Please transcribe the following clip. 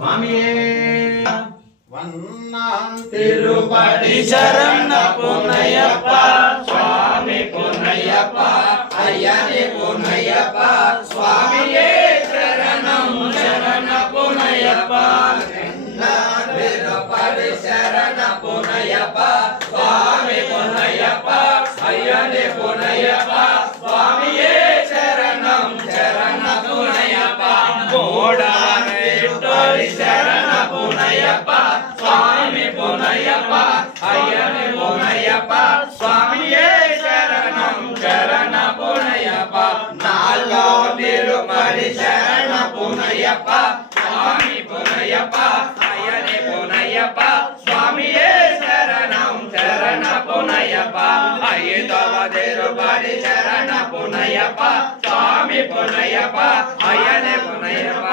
స్వామియే తిరుపతి శరణ పునయ్యప్ప స్వామి పునయ్యప్ప అయ్యని పునయ్యప్ప స్వామియే శరణం శరణ పునయ్యప్ప తిరుపతి శరణ పునయ్యప్ప స్వామి పునయ్యప్ప అయ్యని పునయ్యప్ప స్వామియే శరణం శరణ పునయ్యప్ప కోడారి శరణ పునయ్యప్ప స్వామి పునయ్యప్ప అయ్యని పునయ్యప్ప స్వామియే శరణం శరణ పునయ్యప్ప నాలో తిరుపతి శరణ పునయ్యప్ప స్వామి పునయ్యప్ప అయ్యని పునయ్యప్ప స్వామియే శరణం శరణ పునయ్యప్ప ఐదవ తిరుపతి శరణ పునయ్యప్ప స్వామి పునయ్యప్ప అయ్యని పునయ్యప్ప